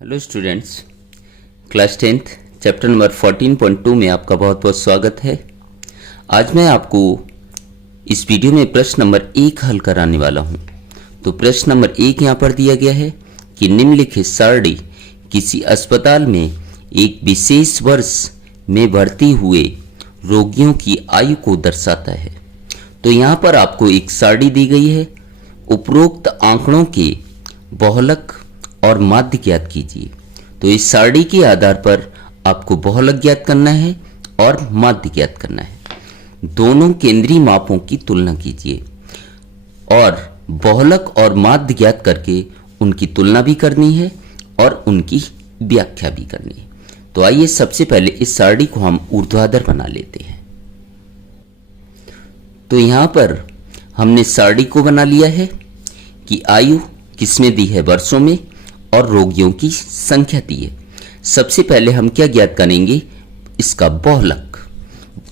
Hello students, class 10th chapter number 14.2 में आपका बहुत बहुत स्वागत है। आज मैं आपको इस वीडियो में प्रश्न नंबर 1 हल कराने वाला हूं। तो प्रश्न नंबर 1 यहाँ पर दिया गया है कि निम्नलिखित सारणी किसी अस्पताल में एक विशेष वर्ष में भर्ती हुए रोगियों की आयु को दर्शाता है। तो यहाँ पर आपको एक सारणी दी गई है। उपरोक्त आंकड़ों के बहुलक और माध्य ज्ञात कीजिए। तो इस सारणी के आधार पर आपको बहुलक ज्ञात करना है और माध्य ज्ञात करना है। दोनों केंद्रीय मापों की तुलना कीजिए और बहुलक और माध्य ज्ञात करके उनकी तुलना भी करनी है और उनकी व्याख्या भी करनी है। तो आइए सबसे पहले इस सारणी को हम ऊर्ध्वाधर बना लेते हैं। तो यहां पर हमने सारणी को बना लिया है कि आयु किसमें दी है, वर्षों में, और रोगियों की संख्या दी है। सबसे पहले हम क्या ज्ञात करेंगे, इसका बहुलक।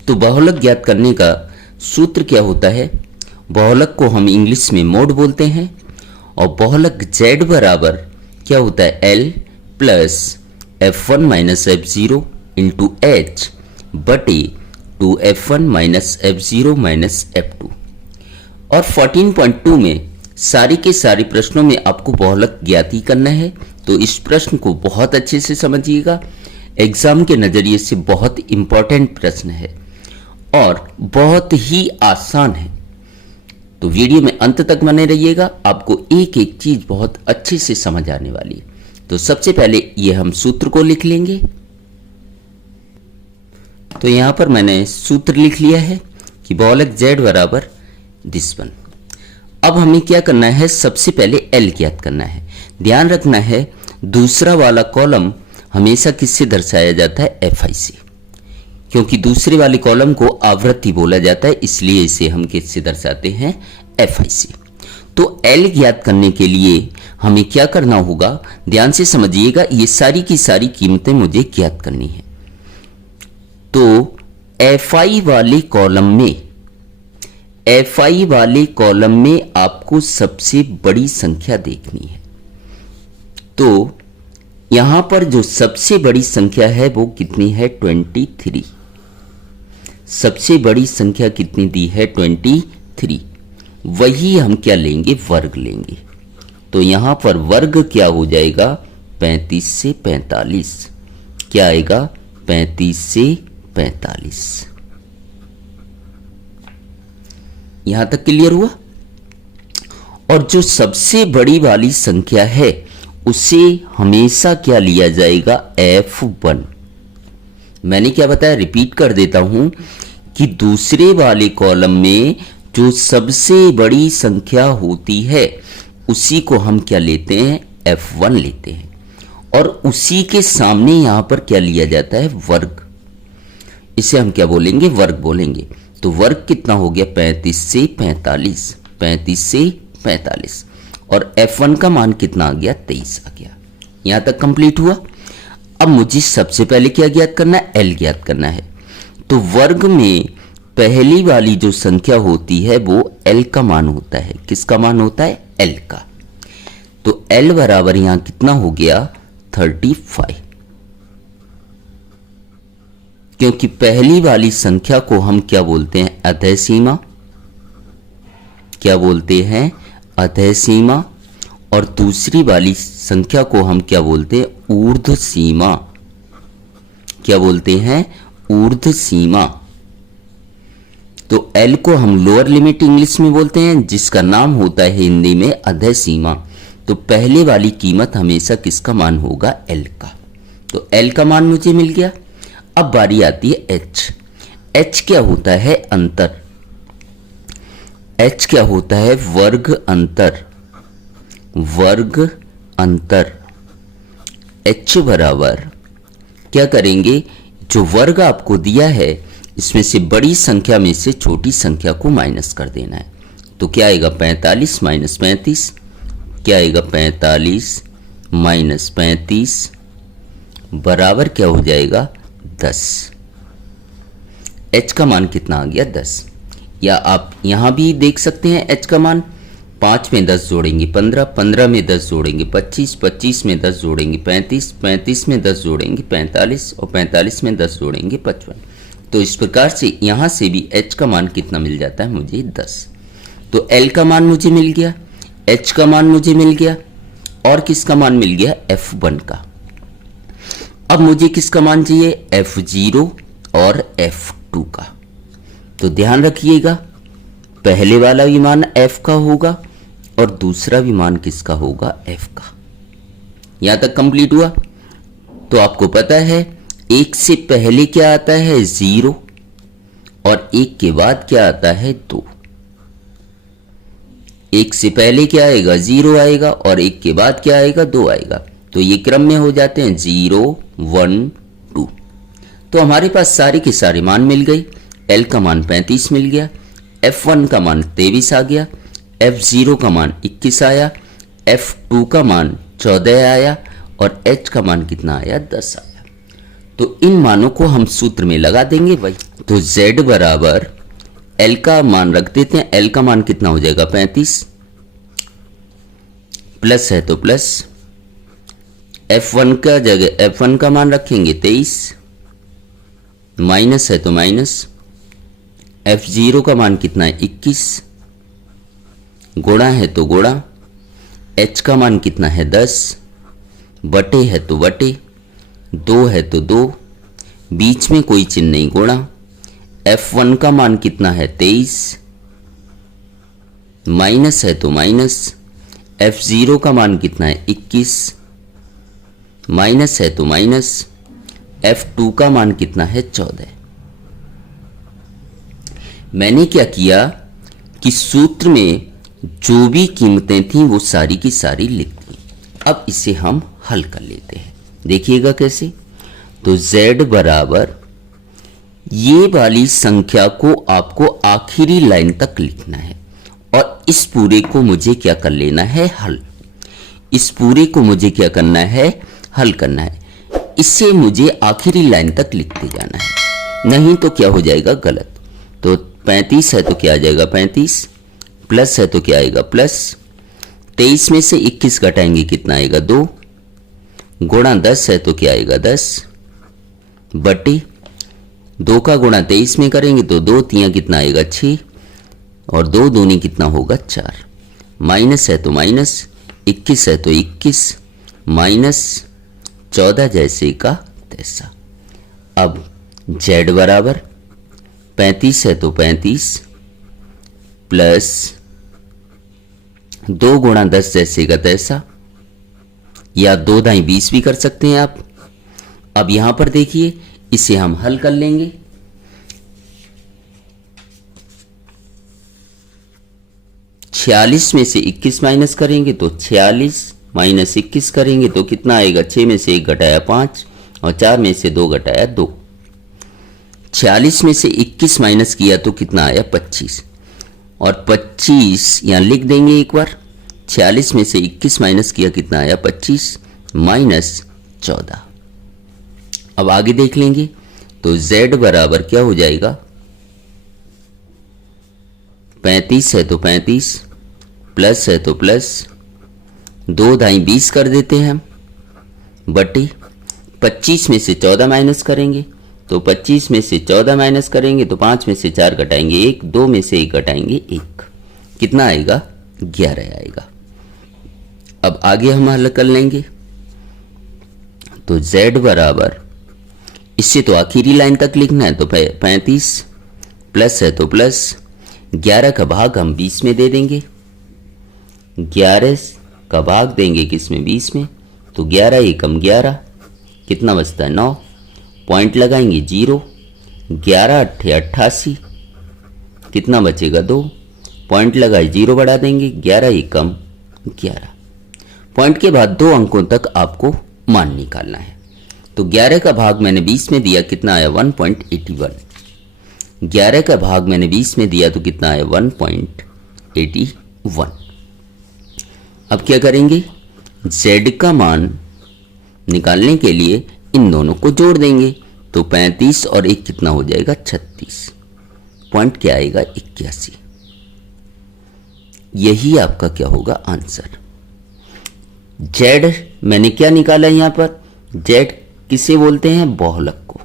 तो बहुलक ज्ञात करने का सूत्र क्या होता है, बहुलक को हम इंग्लिश में मोड बोलते हैं और बहुलक z बराबर क्या होता है, L plus F1 minus F0 into H बटे 2F1 minus F0 minus F2। और 14.2 में सारे के सारे प्रश्नों में आपको बहुलक ज्ञात ही करना है। तो इस प्रश्न को बहुत अच्छे से समझिएगा, एग्जाम के नज़रिए से बहुत इंपॉर्टेंट प्रश्न है और बहुत ही आसान है। तो वीडियो में अंत तक बने रहिएगा, आपको एक एक चीज बहुत अच्छे से समझ आने वाली है। तो सबसे पहले ये हम सूत्र को लिख लेंगे। तो यहां पर मैंने सूत्र लिख लिया है कि बहुलक z बराबर दिस वन। अब हमें क्या करना है, सबसे पहले L ज्ञात करना है। ध्यान रखना है दूसरा वाला कॉलम हमेशा किससे दर्शाया जाता है, Fi से, क्योंकि दूसरे वाले कॉलम को आवृत्ति बोला जाता है, इसलिए इसे हम किससे दर्शाते हैं, Fi से। तो L ज्ञात करने के लिए हमें क्या करना होगा, ध्यान से समझिएगा, ये सारी की सारी कीमतें मुझे ज्ञात करनी है। तो Fi वाले कॉलम में आपको सबसे बड़ी संख्या देखनी है। तो यहां पर जो सबसे बड़ी संख्या है वो कितनी है, 23। सबसे बड़ी संख्या कितनी दी है, 23। वही हम क्या लेंगे, वर्ग लेंगे। तो यहां पर वर्ग क्या हो जाएगा, 35 से 45। क्या आएगा, 35 से 45। यहां तक क्लियर हुआ। और जो सबसे बड़ी वाली संख्या है उसे हमेशा क्या लिया जाएगा, F1। मैंने क्या बताया, रिपीट कर देता हूं कि दूसरे वाले कॉलम में जो सबसे बड़ी संख्या होती है उसी को हम क्या लेते हैं, F1 लेते हैं, और उसी के सामने यहां पर क्या लिया जाता है, वर्ग। इसे हम क्या बोलेंगे, वर्ग बोलेंगे। तो वर्ग कितना हो गया, 35 से 45। 35 से 45 और F1 का मान कितना आ गया, 23 आ गया। यहां तक कंप्लीट हुआ। अब मुझे सबसे पहले क्या ज्ञात करना है, L ज्ञात करना है। तो वर्ग में पहली वाली जो संख्या होती है वो L का मान होता है। किसका मान होता है, L का। तो L बराबर यहां कितना हो गया, 35, क्योंकि पहली वाली संख्या को हम क्या बोलते हैं, अधः सीमा। क्या बोलते हैं, अधः सीमा। और दूसरी वाली संख्या को हम क्या बोलते हैं, ऊर्ध्व सीमा। क्या बोलते हैं, ऊर्ध्व सीमा। तो L को हम लोअर लिमिट इंग्लिश में बोलते हैं, जिसका नाम होता है हिंदी में अधः सीमा। तो पहले वाली कीमत हमेशा किसका मान होगा, L का। तो L का मान मुझे मिल गया। अब बारी आती है H। H क्या होता है, अंतर। H क्या होता है, वर्ग अंतर। वर्ग अंतर। H बराबर क्या करेंगे, जो वर्ग आपको दिया है इसमें से बड़ी संख्या में से छोटी संख्या को माइनस कर देना है। तो क्या आएगा, 45 माइनस 35। क्या आएगा, 45 माइनस 35 बराबर क्या हो जाएगा, 10। H का मान कितना आ गया, 10। या आप यहां भी देख सकते हैं H का मान 5 में 10 जोड़ेंगे 15, 15 में 10 जोड़ेंगे 25, 25 में 10 जोड़ेंगे 35, 35 में 10 जोड़ेंगे 45 और 45 में 10 जोड़ेंगे 55। तो इस प्रकार से यहाँ से भी h का मान कितना मिल जाता है मुझे 10। तो l का मान मुझे मिल गया, h का मान मुझे मिल गया और किसका मान मिल गया f1 का। अब मुझे किसका मान चाहिए f0 और f2 का। तो ध्यान रखिएगा पहले वाला विमान f का होगा और दूसरा विमान किसका होगा f का। यहां तक कंप्लीट हुआ। तो आपको पता है एक से पहले क्या आता है 0 और एक के बाद क्या आता है 2। एक से पहले क्या आएगा 0 आएगा और एक के बाद क्या आएगा 2 आएगा। तो ये क्रम में हो जाते हैं 0 1 2। तो हमारे पास सारे के सारे मान मिल गए। L का मान 35 मिल गया, F1 का मान 23 आ गया, F0 का मान 21 आया, F2 का मान 14 आया और H का मान कितना आया 10 आया। तो इन मानों को हम सूत्र में लगा देंगे भाई। तो Z बराबर L का मान रख देते हैं। L का मान कितना हो जाएगा 35, प्लस है तो प्लस, F1 का जगह F1 का मान रखेंगे 23, माइनस है तो माइनस, F0 का मान कितना है 21, गुणा है तो गुणा, H का मान कितना है 10, बटे है तो बटे, 2 है तो 2, बीच में कोई चिन्ह नहीं गुणा, F1 का मान कितना है 23, माइनस है तो माइनस, F0 का मान कितना है 21, माइनस है तो माइनस, F2 का मान कितना है 14। मैंने क्या किया कि सूत्र में जो भी कीमतें थी वो सारी की सारी लिख दी। अब इसे हम हल कर लेते हैं, देखिएगा कैसे। तो Z बराबर ये वाली संख्या को आपको आखिरी लाइन तक लिखना है और इस पूरे को मुझे क्या कर लेना है हल। इस पूरे को मुझे क्या करना है हल करना है। इसे मुझे आखिरी लाइन तक लिखते जाना है, नहीं तो क्या हो जाएगा गलत। तो 35 है तो क्या आ जाएगा 35, प्लस है तो क्या आएगा प्लस, 23 में से 21 घटाएंगे कितना आएगा 2, गुणा 10 है तो क्या आएगा 10, बटे 2 का गुणा 23 में करेंगे तो 2 तियां कितना आएगा 6 और 2 दूनी कितना होगा 4, माइनस है तो माइनस, 21 है तो 21, माइनस 14 जैसे का तैसा। अब Z बराबर 35 है तो 35 प्लस 2 गुणा 10 जैसे का तैसा, या 2 दाई 20 भी कर सकते हैं आप। अब यहां पर देखिए इसे हम हल कर लेंगे। छियालीस में से 21 माइनस करेंगे तो 46 माइनस 21 करेंगे तो कितना आएगा, 6 में से 1 घटाया 5 और 4 में से 2 घटाया 2। 46 में से 21 माइनस किया तो कितना आया 25 और 25 यहां लिख देंगे एक बार। 46 में से 21 माइनस किया कितना आया 25 माइनस 14। अब आगे देख लेंगे तो Z बराबर क्या हो जाएगा, 35 है तो 35 प्लस है तो प्लस, 2 दाई 20 कर देते हैं हम, बटे 25 में से 14 माइनस करेंगे तो 25 में से 14 माइनस करेंगे तो 5 में से 4 घटाएंगे 1, 2 में से 1 घटाएंगे 1, कितना आएगा 11 आएगा। अब आगे हम हल कर लेंगे। तो Z बराबर, इससे तो आखिरी लाइन तक लिखना है तो 35 प्लस है तो प्लस, 11 का भाग हम 20 में दे देंगे, 11 का भाग देंगे किसमें 20 में, तो 11 एकम 11, कितना बचता है 9, पॉइंट लगाएंगे 0, 11 अट्ठे 88, कितना बचेगा 2, पॉइंट लगाए 0 बढ़ा देंगे, 11 एकम 11। पॉइंट के बाद 2 अंकों तक आपको मान निकालना है। तो 11 का भाग मैंने 20 में दिया, कितना आया 1.81। 11 का भाग मैंने 20 में दिया तो कितना आया 1.81। अब क्या करेंगे, Z का मान निकालने के लिए इन दोनों को जोड़ देंगे तो 35 और 1 कितना हो जाएगा 36, पॉइंट क्या आएगा 81। यही आपका क्या होगा आंसर। जेड मैंने क्या निकाला यहां पर, जेड किसे बोलते हैं, बहुलक को।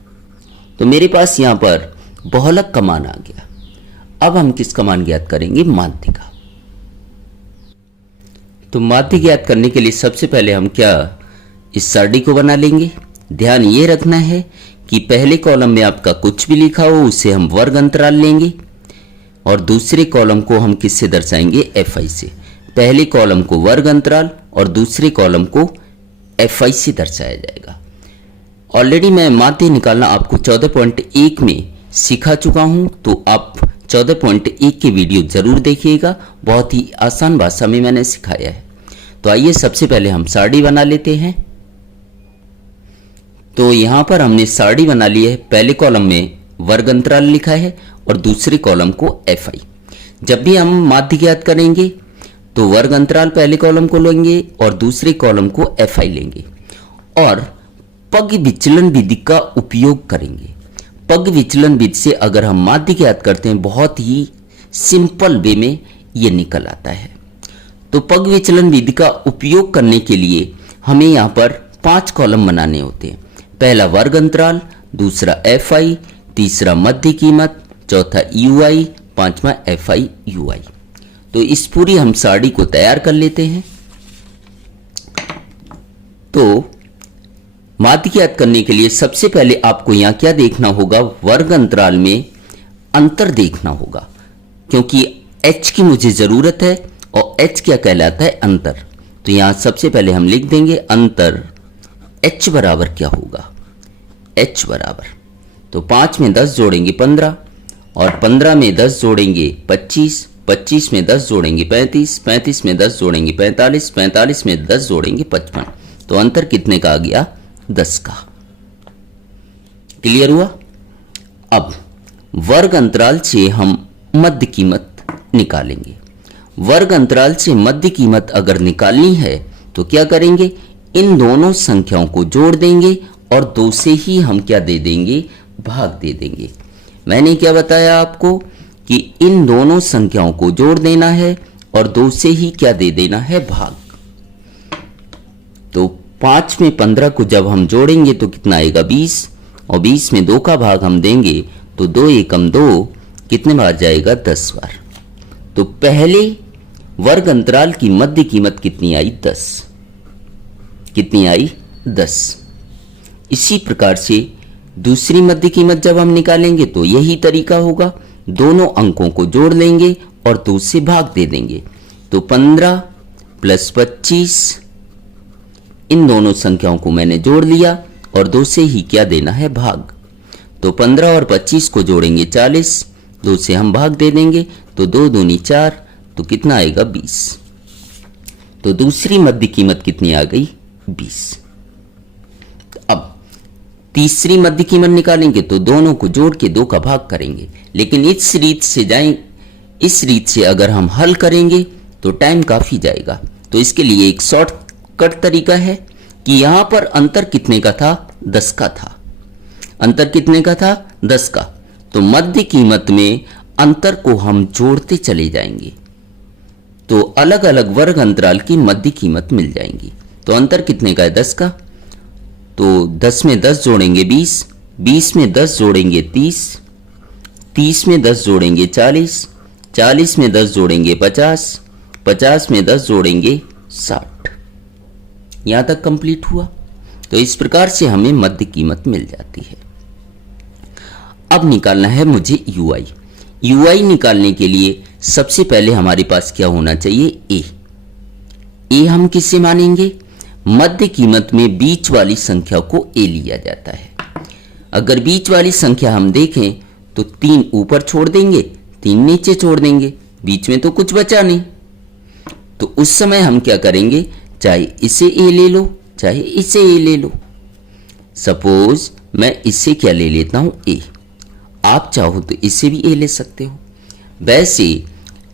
तो मेरे पास यहां पर बहुलक का मान आ गया। अब हम किसका मान ज्ञात करेंगे, माध्य का। तो माध्य ज्ञात करने के लिए सबसे पहले हम क्या इस सरणी को बना लेंगे। ध्यान ये रखना है कि पहले कॉलम में आपका कुछ भी लिखा हो उसे हम वर्ग अंतराल लेंगे और दूसरे कॉलम को हम किससे दर्शाएंगे, FI से। पहले कॉलम को वर्ग अंतराल और दूसरे कॉलम को FI से दर्शाया जाएगा। ऑलरेडी मैं माध्य निकालना आपको 14.1 में सिखा चुका हूं, तो आप 14.1 के वीडियो जरूर देखिएगा, बहुत ही आसान भाषा में मैंने सिखाया है। तो आइए सबसे पहले हम सारणी बना लेते हैं। तो यहां पर हमने सारणी बना ली है। पहले कॉलम में वर्ग अंतराल लिखा है और दूसरे कॉलम को FI। जब भी हम माध्य ज्ञात करेंगे तो वर्ग अंतराल पहले कॉलम को लेंगे और दूसरे कॉलम को FI लेंगे और पग विचलन विधि का उपयोग करेंगे। पग विचलन विधि से अगर हम माध्य ज्ञात करते हैं, बहुत ही सिंपल वे में ये निकल आता है। तो पग विचलन विधि का उपयोग करने के लिए हमें यहाँ पर 5 कॉलम बनाने होते हैं। पहला वर्ग अंतराल, दूसरा FI, तीसरा मध्य कीमत, चौथा UI, पांचवा FI UI। तो इस पूरी हम सारणी को तैयार कर लेते हैं। तो माध्य ज्ञात करने के लिए सबसे पहले आपको यहां क्या देखना होगा, वर्ग अंतराल में अंतर देखना होगा, क्योंकि H की मुझे जरूरत है और H क्या कहलाता है, अंतर। तो यहां सबसे पहले हम लिख देंगे अंतर H बराबर क्या होगा, H बराबर, तो 5 में 10 जोड़ेंगे 15 और 15 में 10 जोड़ेंगे 25, 25 में 10 जोड़ेंगे 35, 35 में 10 जोड़ेंगे 45, 45 में 10 जोड़ेंगे 55। तो अंतर कितने का आ गया, 10 का। क्लियर हुआ। अब वर्ग अंतराल से हम मध्य कीमत निकालेंगे। वर्ग अंतराल से मध्य कीमत अगर निकालनी है तो क्या करेंगे, इन दोनों संख्याओं को जोड़ देंगे और 2 से ही हम क्या दे देंगे, भाग दे देंगे। मैंने क्या बताया आपको कि इन दोनों संख्याओं को जोड़ देना है और 2 से ही क्या दे देना है, भाग। तो 5 में 15 को जब हम जोड़ेंगे तो कितना आएगा, 20, और 20 में 2 का भाग हम देंगे तो 2 एकम 2 कितने बार जाएगा, 10 बार। तो पहले वर्ग अंतराल की मध्य कीमत कितनी आई, 10। कितनी आई, 10। इसी प्रकार से दूसरी मध्य कीमत जब हम निकालेंगे तो यही तरीका होगा, दोनों अंकों को जोड़ लेंगे और 2 से भाग दे देंगे। तो 15 प्लस 25, इन दोनों संख्याओं को मैंने जोड़ लिया और 2 से ही क्या देना है, भाग। तो 15 और 25 को जोड़ेंगे 40, 2 से हम भाग दे देंगे तो 2 दूनी 4, तो कितना आएगा, 20। तो दूसरी मध्य कीमत कितनी आ गई, 20। अब तीसरी मध्य कीमत निकालेंगे तो दोनों को जोड़ के 2 का भाग करेंगे, लेकिन इस रीत से जाएं, इस रीत से अगर हम हल करेंगे तो टाइम काफी जाएगा। तो इसके लिए एक शॉर्टकट तरीका है कि यहां पर अंतर कितने का था, 10 का था। अंतर कितने का था, 10 का। तो मध्य कीमत में अंतर को हम जोड़ते चले जाएंगे तो अलग अलग वर्ग अंतराल की मध्य कीमत मिल जाएंगी। तो अंतर कितने का है, 10 का। तो 10 में 10 जोड़ेंगे 20, 20 में 10 जोड़ेंगे 30, 30 में 10 जोड़ेंगे 40, 40 में 10 जोड़ेंगे 50, 50 में 10 जोड़ेंगे 60। यहां तक कंप्लीट हुआ। तो इस प्रकार से हमें मध्य कीमत मिल जाती है। अब निकालना है मुझे UI। UI निकालने के लिए सबसे पहले हमारे पास क्या होना चाहिए, A हम किससे मानेंगे, मध्य कीमत में बीच वाली संख्या को A लिया जाता है। अगर बीच वाली संख्या हम देखें तो 3 ऊपर छोड़ देंगे, 3 नीचे छोड़ देंगे, बीच में तो कुछ बचा नहीं। तो उस समय हम क्या करेंगे, चाहे इसे A ले लो चाहे इसे A ले लो। सपोज मैं इससे क्या ले लेता हूं, A। आप चाहो तो इससे भी A ले सकते हो। वैसे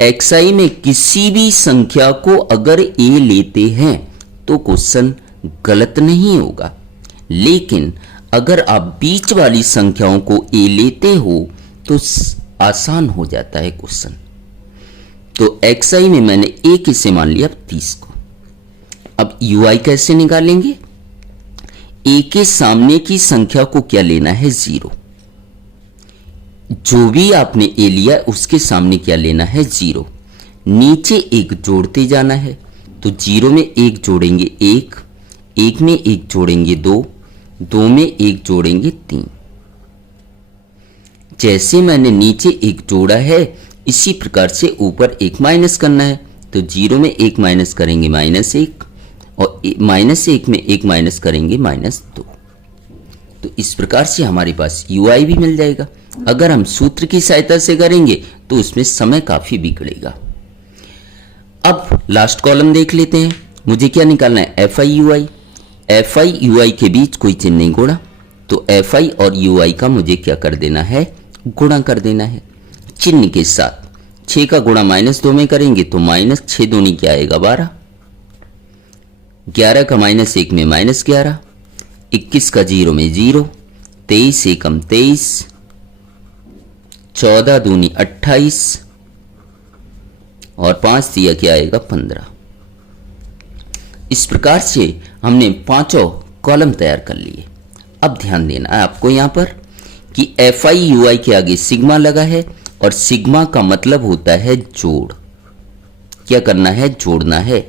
XI में किसी भी संख्या को अगर A लेते हैं तो क्वेश्चन गलत नहीं होगा, लेकिन अगर आप बीच वाली संख्याओं को A लेते हो तो आसान हो जाता है क्वेश्चन। तो xi में मैंने a किसे मान लिया 30 को। अब ui कैसे निकालेंगे? a के सामने की संख्या को क्या लेना है 0। जो भी आपने a लिया उसके सामने क्या लेना है 0। नीचे एक जोड़ते जाना है, तो 0 में एक जोड़ेंगे 1, 1 में एक जोड़ेंगे 2, 2 में एक जोड़ेंगे 3। जैसे मैंने नीचे एक जोड़ा है इसी प्रकार से ऊपर एक माइनस करना है, तो 0 में एक माइनस करेंगे -1 और -1 में एक माइनस करेंगे -2। तो इस प्रकार से हमारे पास ui भी मिल जाएगा। अगर हम सूत्र की सहायता से करेंगे तो उसमें समय काफी बिगड़ेगा। अब लास्ट कॉलम देख लेते हैं। मुझे क्या निकालना है? fi ui के बीच कोई चिन्ह नहीं गुणा, तो fi और ui का मुझे क्या कर देना है? गुणा कर देना है चिन्ह के साथ। 6 का गुणा -2 में करेंगे तो -6 दूनी क्या आएगा 12, 11 का -1 में -11, 21 का 0 में 0, 23 एकम 23, 14 दूनी 28 और 5 दिया क्या आएगा 15। इस प्रकार से हमने पांचों कॉलम तैयार कर लिए। अब ध्यान देना है आपको यहां पर कि fi ui के आगे सिग्मा लगा है और सिग्मा का मतलब होता है जोड़। क्या करना है? जोड़ना है।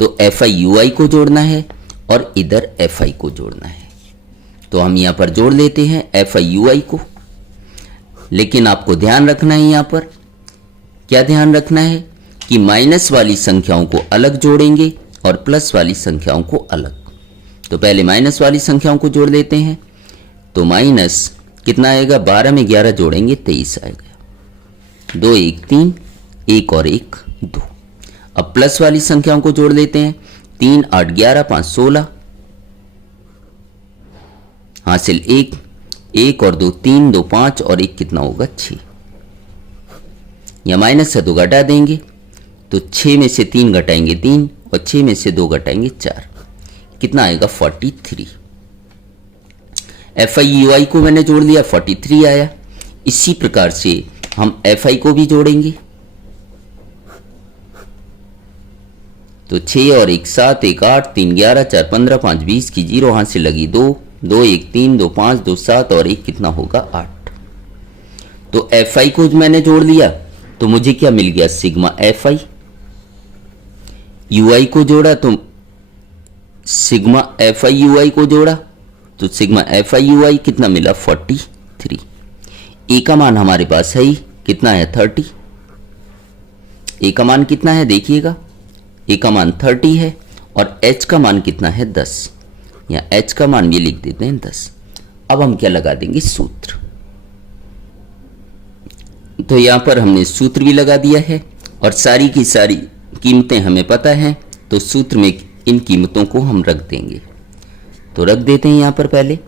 तो fi ui को जोड़ना है और इधर fi को जोड़ना है। तो हम यहां पर जोड़ लेते हैं fi ui को। लेकिन आपको ध्यान रखना है, यहां पर क्या ध्यान रखना है कि माइनस वाली संख्याओं को अलग जोड़ेंगे और प्लस वाली संख्याओं को अलग। तो पहले माइनस वाली संख्याओं को जोड़ लेते हैं। तो माइनस कितना आएगा? 12 में 11 जोड़ेंगे 23 आएगा। 2 1 3, 1 और 1 2। अब प्लस वाली संख्याओं को जोड़ लेते हैं। 3 8 11 5 16, हासिल 1, 1 और 2 3, 2 5 और 1 कितना होगा 6। या माइनस से 2 घटा देंगे तो 6 में से 3 घटाएंगे 3 और 6 में से 2 घटाएंगे 4, कितना आएगा 43। fi ui को मैंने जोड़ लिया 43 आया। इसी प्रकार से हम fi को भी जोड़ेंगे। तो 6 और 1 7, 1 8, 3 11, 4 15, 5 20 की 0 हाथ से लगी 2, 2 1 3, 2 5, 2 7 और 1 कितना होगा 8। तो fi को मैंने जोड़ लिया तो मुझे क्या मिल गया? Sigma fi। ui को जोड़ा तो सिग्मा fi ui को जोड़ा तो सिग्मा fi ui कितना मिला 43। ए का मान हमारे पास है ही, कितना है 30। ए का मान कितना है देखिएगा, ए का मान 30 है और h का मान कितना है 10, या h का मान भी लिख देते हैं 10। अब हम क्या लगा देंगे? सूत्र। तो यहां पर हमने सूत्र भी लगा दिया है और सारी की सारी कीमतें हमें पता है, तो सूत्र में इन कीमतों को हम रख देंगे। तो रख देते हैं यहां पर पहले।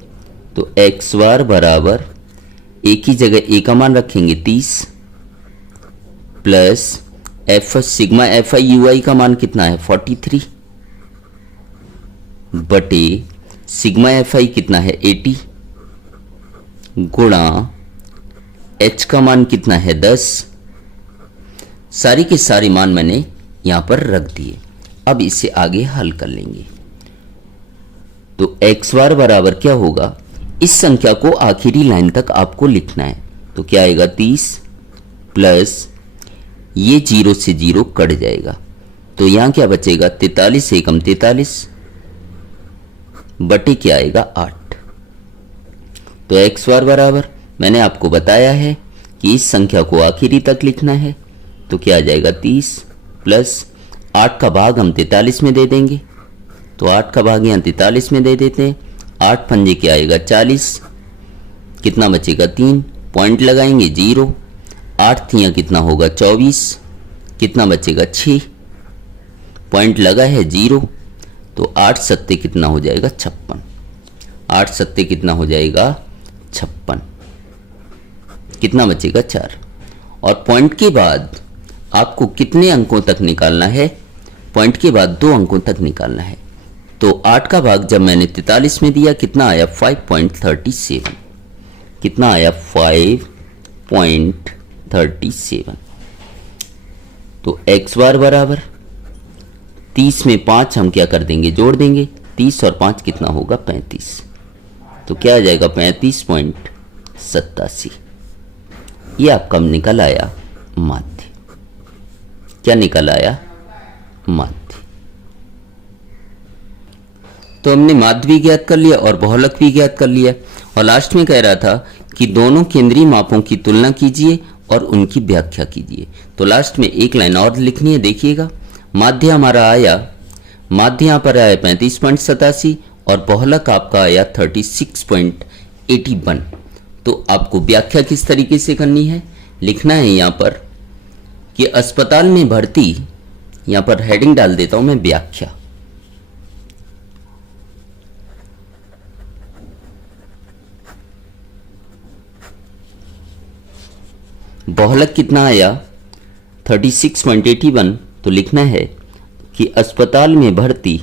तो x बार बराबर एक ही जगह a का मान रखेंगे 30 प्लस सिग्मा fi ui का मान कितना है 43 बटे सिग्मा fi कितना है 80 गुणा h का मान कितना है 10। सारी के सारे मान मैंने यहां पर रख दिए। अब इसे आगे हल कर लेंगे। तो x बार बराबर क्या होगा? इस संख्या को आखिरी लाइन तक आपको लिखना है। तो क्या आएगा 30 प्लस ये 0 से 0 कट जाएगा, तो यहां क्या बचेगा 43 एकम 43 बटे क्या आएगा 8। तो x बार बराबर मैंने आपको बताया है कि इस संख्या को आखिरी तक लिखना है। तो क्या आ जाएगा 30 प्लस 8 का भाग हम 43 में दे देंगे, तो 8 का भाग यहाँ 43 में दे देते हैं। 8 पंजे क्या आएगा 40, कितना बचेगा 3, पॉइंट लगाएंगे 0, 8 थियाँ कितना होगा 24, कितना बचेगा 6, पॉइंट लगा है 0, तो 8 सत्ते कितना हो जाएगा 56, 8 सत्ते कितना हो जाएगा 56, कितना बचेगा 4। और पॉइंट के बाद आपको कितने अंकों तक निकालना है? पॉइंट के बाद 2 अंकों तक निकालना है। तो 8 का भाग जब मैंने 43 में दिया कितना आया 5.37, कितना आया 5.37। तो एक्स बार बराबर 30 में 5 हम क्या कर देंगे, जोड़ देंगे। 30 और 5 कितना होगा, 35। तो क्या आ जाएगा, 35.87। ये आपका निकल आया माध्य। क्या निकल आया, माध्य। तो हमने माध्य भी ज्ञात कर लिया और बहुलक भी ज्ञात कर लिया। और लास्ट में कह रहा था कि दोनों केंद्रीय मापों की तुलना कीजिए और उनकी व्याख्या कीजिए। तो लास्ट में एक लाइन और लिखनी है, देखिएगा। माध्य हमारा आया, माध्य यहाँ पर आया 35.87 और बहुलक आपका आया 36.81। तो आपको व्याख्या किस तरीके से करनी है, लिखना है यहाँ पर कि अस्पताल में भर्ती, यहाँ पर हेडिंग डाल देता हूँ मैं, व्याख्या। बहुलक कितना आया, 36.81। तो लिखना है कि अस्पताल में भर्ती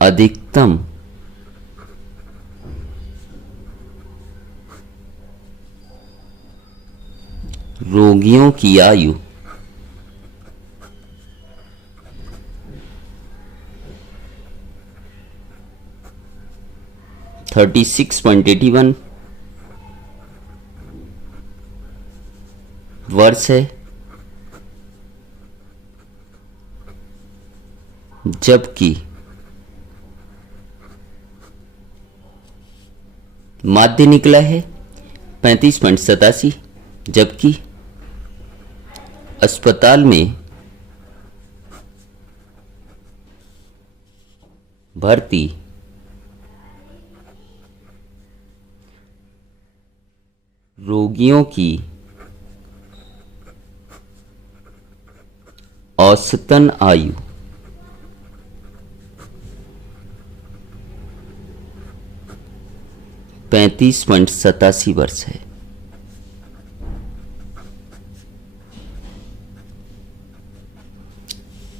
अधिकतम रोगियों की आयु 36.81 वर्ष है, जबकि माध्य निकला है 35.87, जबकि अस्पताल में भर्ती रोगियों की औसतन आयु 35.87 वर्ष है।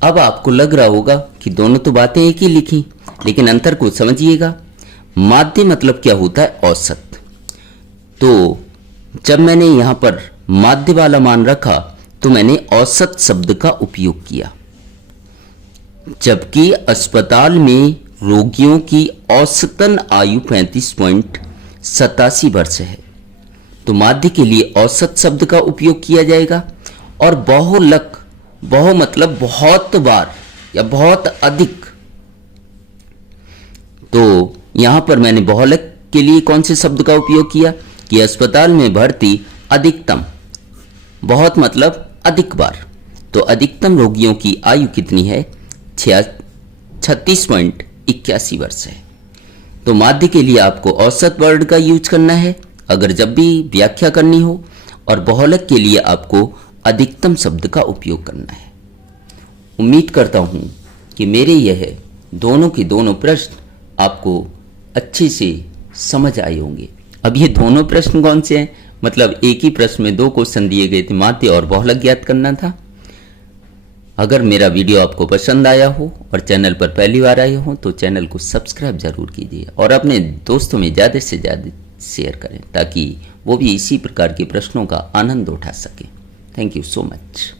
अब आपको लग रहा होगा कि दोनों तो बातें एक ही लिखी, लेकिन अंतर को समझिएगा। माध्य मतलब क्या होता है, औसत। तो जब मैंने यहां पर माध्य वाला मान रखा तो मैंने औसत शब्द का उपयोग किया, जबकि अस्पताल में रोगियों की औसतन आयु 35.87 वर्ष है। तो माध्य के लिए औसत शब्द का उपयोग किया जाएगा। और बहुलक, बहु मतलब बहुत बार या बहुत अधिक। तो यहां पर मैंने बहुलक के लिए कौन से शब्द का उपयोग किया कि अस्पताल में भर्ती अधिकतम, बहुत मतलब अधिक बार। तो अधिकतम रोगियों की आयु कितनी है, 36.81 वर्ष है। तो माध्य के लिए आपको औसत वर्ड का यूज करना है अगर जब भी व्याख्या करनी हो, और बहुलक के लिए आपको अधिकतम शब्द का उपयोग करना है। उम्मीद करता हूं कि मेरे यह दोनों के दोनों प्रश्न आपको अच्छे से समझ आए होंगे। अब ये दोनों प्रश्न कौन से हैं, मतलब एक ही प्रश्न में 2 क्वेश्चन दिए गए थे, माध्य और बहुलक ज्ञात करना था। अगर मेरा वीडियो आपको पसंद आया हो और चैनल पर पहली बार आए हो तो चैनल को सब्सक्राइब जरूर कीजिए और अपने दोस्तों में ज़्यादा से ज़्यादा शेयर करें ताकि वो भी इसी प्रकार के प्रश्नों का आनंद उठा सकें। Thank you so much.